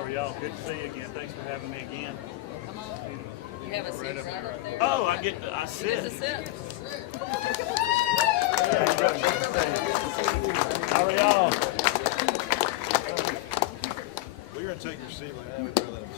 How are y'all? Good to see you again. Thanks for having me again. Come on. You have a seat right up there. Oh, I sit. Get to sit. How are y'all? We're going to take your seat right now. We'd rather let them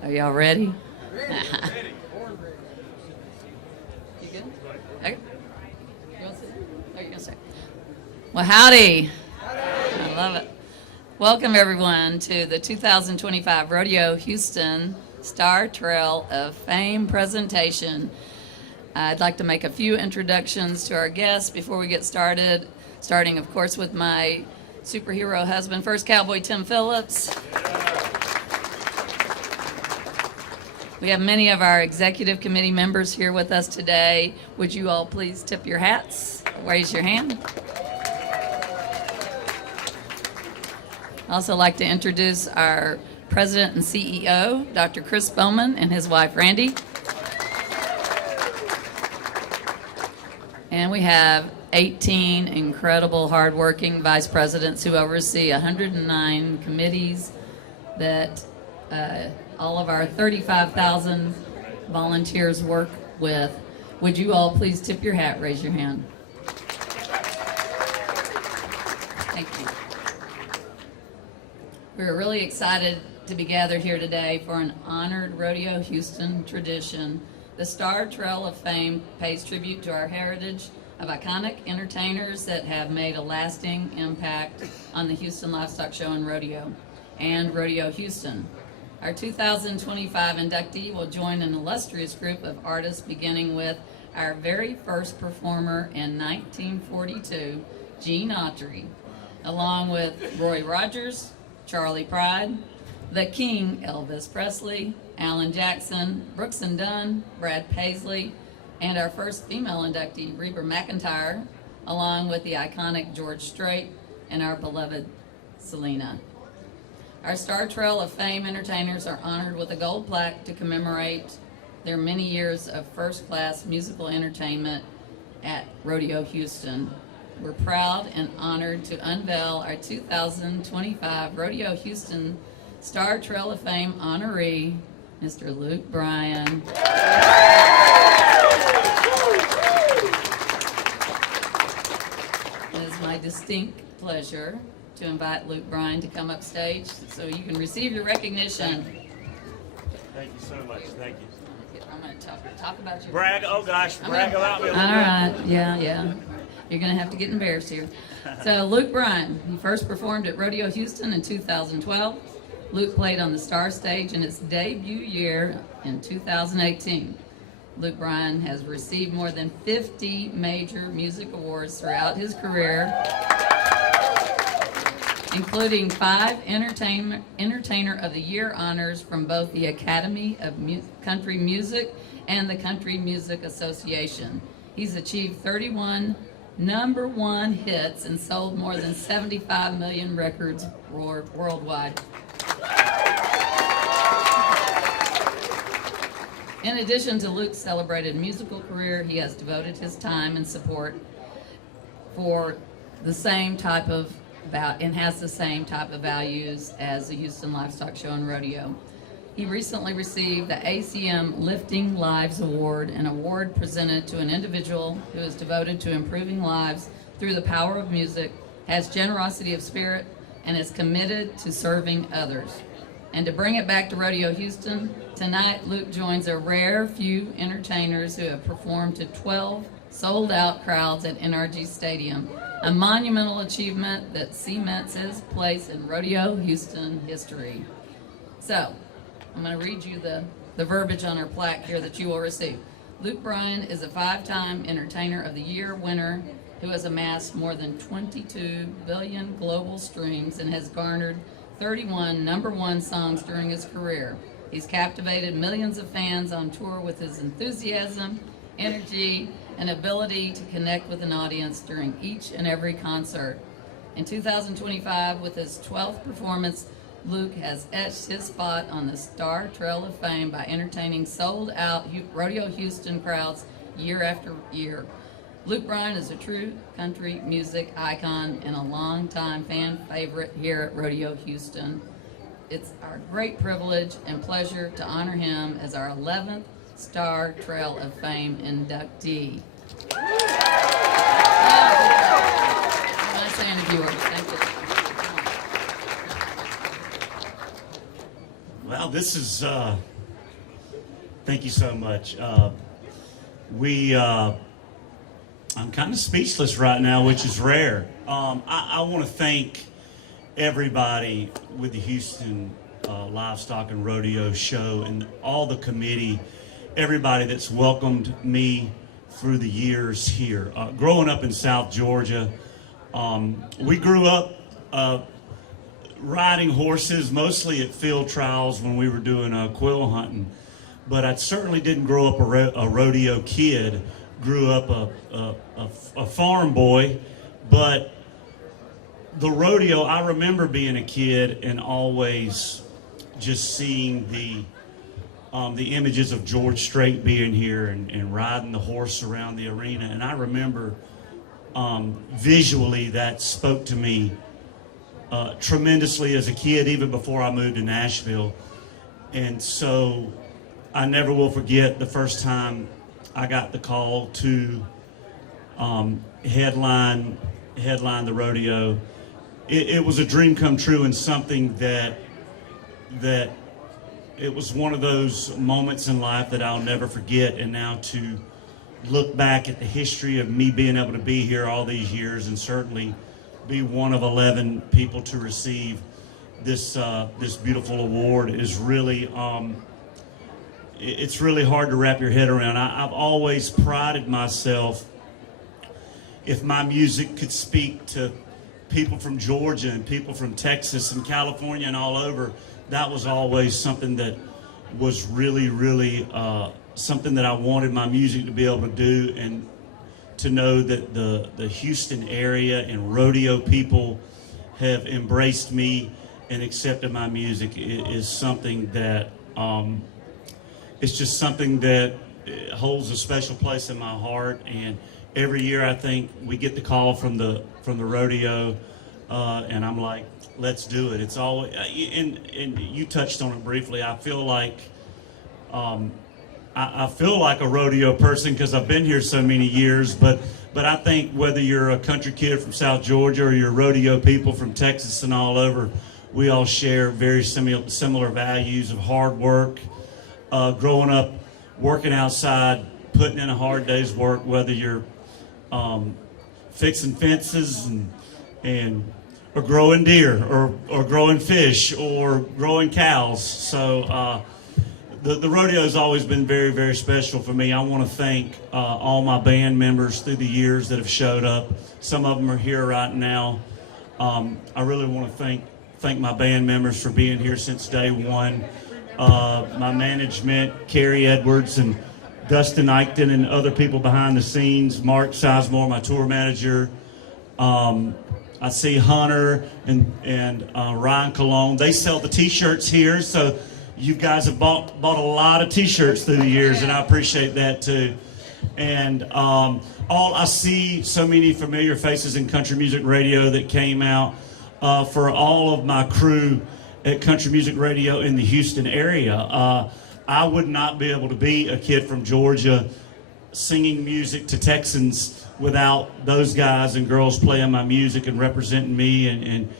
sit. Are y'all ready? You good? Okay. You want to sit? Oh, you're going to say. Well, howdy. I love it. Welcome, everyone, to the 2025 Rodeo Houston Star Trail of Fame presentation. I'd like to make a few introductions to our guests before we get started, starting, of course, with my superhero husband, First Cowboy Tim Phillips. We have many of our executive committee members here with us today. Would you all please tip your hats? Raise your hand. I'd also like to introduce our President and CEO, Dr. Chris Boleman, and his wife, Randy. And we have 18 incredible, hardworking vice presidents who oversee 109 committees that all of our 35,000 volunteers work with. Would you all please tip your hat, raise your hand. Thank you. We're really excited to be gathered here today for an honored Rodeo Houston tradition. The Star Trail of Fame pays tribute to our heritage of iconic entertainers that have made a lasting impact on the Houston Livestock Show and Rodeo, and Rodeo Houston. Our 2025 inductee will join an illustrious group of artists, beginning with our very first performer in 1942, Gene Autry, along with Roy Rogers, Charlie Pride, the King Elvis Presley, Alan Jackson, Brooks and Dunn, Brad Paisley, and our first female inductee, Reba McEntire, along with the iconic George Strait and our beloved Selena. Our Star Trail of Fame entertainers are honored with a gold plaque to commemorate their many years of first-class musical entertainment at Rodeo Houston. We're proud and honored to unveil our 2025 Rodeo Houston Star Trail of Fame honoree, Mr. Luke Bryan. It is my distinct pleasure to invite Luke Bryan to come up stage so you can receive your recognition. Thank you so much. Thank you. I'm going to talk about you. Brag, oh gosh, brag about me a All little bit. right, yeah. You're going to have to get embarrassed here. So Luke Bryan, he first performed at Rodeo Houston in 2012. Luke played on the Star Stage in its debut year in 2018. Luke Bryan has received more than 50 major music awards throughout his career, including 5 Entertainer of the Year honors from both the Academy of Country Music and the Country Music Association. He's achieved 31 #1 hits and sold more than 75 million records worldwide. In addition to Luke's celebrated musical career, he has devoted his time and support for the same type of and has the same type of values as the Houston Livestock Show and Rodeo. He recently received the ACM Lifting Lives Award, an award presented to an individual who is devoted to improving lives through the power of music, has generosity of spirit, and is committed to serving others. And to bring it back to Rodeo Houston, tonight Luke joins a rare few entertainers who have performed to 12 sold-out crowds at NRG Stadium, a monumental achievement that cements his place in Rodeo Houston history. So, I'm going to read you the verbiage on our plaque here that you will receive. Luke Bryan is a 5-time Entertainer of the Year winner who has amassed more than 22 billion global streams and has garnered 31 #1 songs during his career. He's captivated millions of fans on tour with his enthusiasm, energy, and ability to connect with an audience during each and every concert. In 2025, with his 12th performance, Luke has etched his spot on the Star Trail of Fame by entertaining sold-out Rodeo Houston crowds year after year. Luke Bryan is a true country music icon and a longtime fan favorite here at Rodeo Houston. It's our great privilege and pleasure to honor him as our 11th Star Trail of Fame inductee. Nice hand of yours. Thank you. Well, this is, thank you so much. I'm kind of speechless right now, which is rare. I want to thank everybody with the Houston Livestock and Rodeo show and all the committee, everybody that's welcomed me through the years here. Growing up in South Georgia, we grew up riding horses, mostly at field trials when we were doing quill hunting. But I certainly didn't grow up a rodeo kid. Grew up a farm boy, but the rodeo, I remember being a kid and always just seeing the images of George Strait being here and riding the horse around the arena. And I remember visually that spoke to me tremendously as a kid, even before I moved to Nashville. And so I never will forget the first time I got the call to headline the rodeo. It was a dream come true, and something that it was one of those moments in life that I'll never forget. And now to look back at the history of me being able to be here all these years, and certainly be one of 11 people to receive this beautiful award, is really it's really hard to wrap your head around. I've always prided myself, if my music could speak to people from Georgia and people from Texas and California and all over, that was always something that was really, really something that I wanted my music to be able to do. And to know that the Houston area and rodeo people have embraced me and accepted my music is something that it's just something that holds a special place in my heart. And every year I think we get the call from the rodeo, and I'm like, let's do it. It's always, and you touched on it briefly. I feel like I feel like a rodeo person because I've been here so many years, but I think whether you're a country kid from South Georgia or you're rodeo people from Texas and all over, we all share very similar values of hard work, growing up, working outside, putting in a hard day's work, whether you're fixing fences or growing deer or growing fish or growing cows. So the rodeo has always been very, very special for me. I want to thank all my band members through the years that have showed up. Some of them are here right now. I really want to thank my band members for being here since day one. My management, Carrie Edwards and Dustin Eichten and other people behind the scenes, Mark Sizemore, my tour manager. I see Hunter and Ryan Cologne. They sell the t-shirts here, so you guys have bought a lot of t-shirts through the years, and I appreciate that too. And I see so many familiar faces in country music radio that came out for all of my crew at Country Music Radio in the Houston area. I would not be able to be a kid from Georgia singing music to Texans without those guys and girls playing my music and representing me and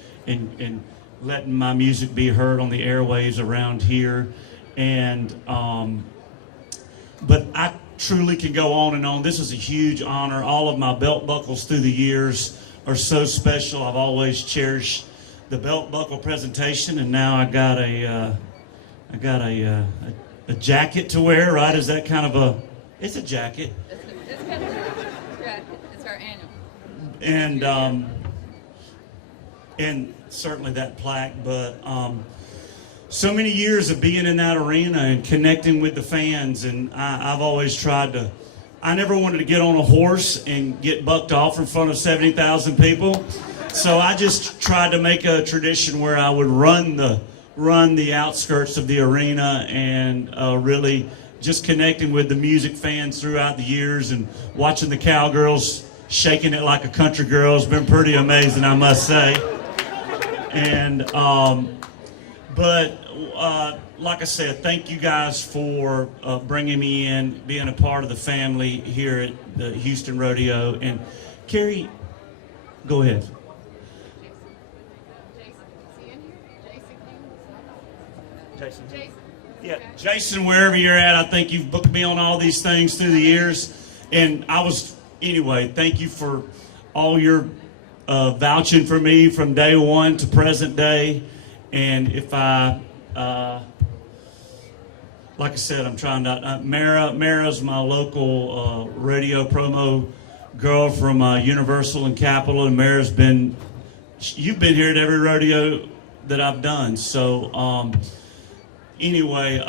letting my music be heard on the airwaves around here. And but I truly can go on and on. This is a huge honor. All of my belt buckles through the years are so special. I've always cherished the belt buckle presentation, and now I got a jacket to wear, right? Is that kind of a, it's a jacket. It's kind of a jacket. It's our annual. And certainly that plaque, but so many years of being in that arena and connecting with the fans, and I've always tried to, I never wanted to get on a horse and get bucked off in front of 70,000 people. So I just tried to make a tradition where I would run the outskirts of the arena and really just connecting with the music fans throughout the years and watching the cowgirls shaking it like a country girl has been pretty amazing, I must say. And like I said, thank you guys for bringing me in, being a part of the family here at the Houston Rodeo. And Carrie, go ahead. Jason. Yeah, Jason, wherever you're at, I think you've booked me on all these things through the years. And anyway, thank you for all your vouching for me from day one to present day. And if like I said, I'm trying to, Mara's my local rodeo promo girl from Universal and Capitol, and you've been here at every rodeo that I've done. So anyway,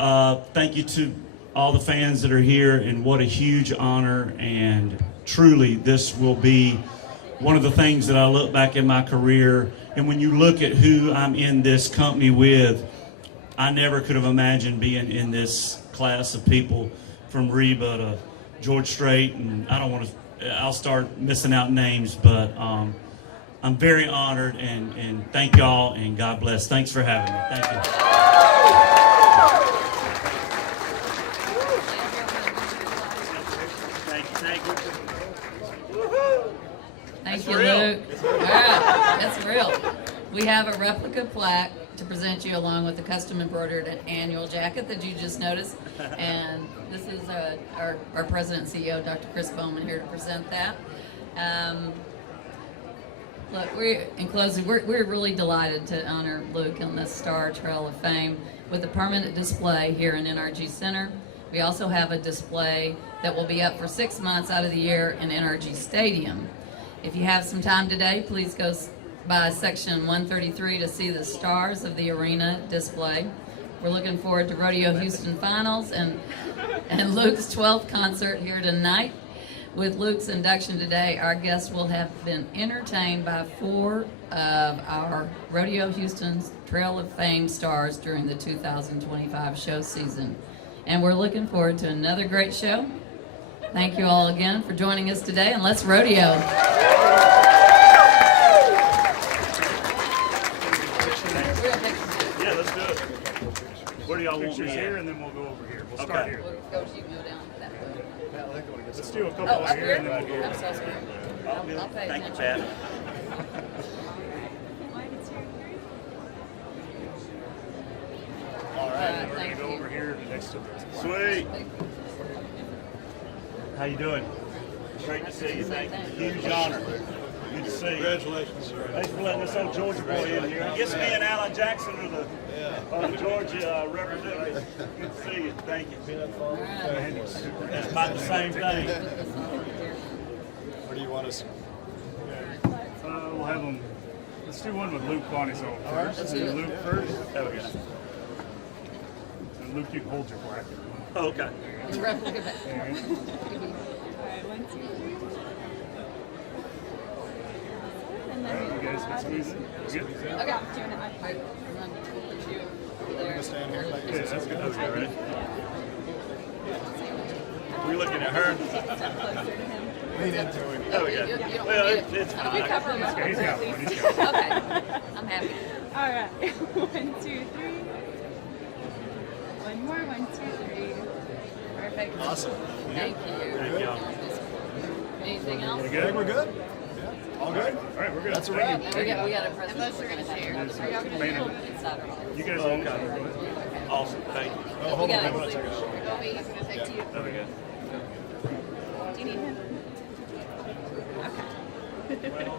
thank you to all the fans that are here, and what a huge honor, and truly this will be one of the things that I look back in my career, and when you look at who I'm in this company with, I never could have imagined being in this class of people, from Reba to George Strait, and I'll start missing out names, but I'm very honored, and thank y'all, and God bless. Thanks for having me. Thank you. Thank you, Luke. All right, that's real. We have a replica plaque to present you, along with the custom embroidered annual jacket that you just noticed. And this is our president and CEO, Dr. Chris Boleman, here to present that. Look, in closing, we're really delighted to honor Luke on this Star Trail of Fame with a permanent display here in NRG Center. We also have a display that will be up for 6 months out of the year in NRG Stadium. If you have some time today, please go by section 133 to see the stars of the arena display. We're looking forward to Rodeo Houston finals and Luke's 12th concert here tonight. With Luke's induction today, our guests will have been entertained by 4 of our Rodeo Houston's Trail of Fame stars during the 2025 show season. And we're looking forward to another great show. Thank you all again for joining us today, and let's rodeo. Yeah, let's do it. Where do y'all want me here, at? and then we'll go over here. We'll start here. Go down that way. Let's do a couple Oh, over up here, here? and then we'll go I'm over so here. sorry. I'll pay Thank you, attention. Pat. All right, and we're Thank gonna go you. over here next to the Sweet. How you doing? Great to see you. Thank you. Huge honor. Good to see you. Congratulations, sir. Thanks for letting this old Georgia boy in here. I guess me and Alan Jackson are the Georgia representatives. Good to see you. Thank you. It's about the same thing. Where do you want us? We'll have them. Let's do one with Luke on his own first. Let's Do do it. Luke first. There we go. And Luke, you can hold your plaque. Okay. The replica back. You guys can squeeze it. You good? Okay. All right. We'll put you there. Stand here. Okay, that's good. That's good, right? We're looking at her. Lean into it. There we go. You don't Well, need it. it's You fine. cover them up. He's got one. He's got one. Okay. I'm happy. All right. 1, 2, 3. One more. 1, 2, 3. Perfect. Awesome. Thank you. Thank y'all. Anything else? You I good? think we're good. Yeah. All good. All right, we're good. That's a Thank wrap. you. We got a present we're going to share. Are y'all going to Man. go inside or not? You guys own it. Awesome. Thank you. Oh, hold We on. got Hold on a it. second. There we go. Do you need him? Okay.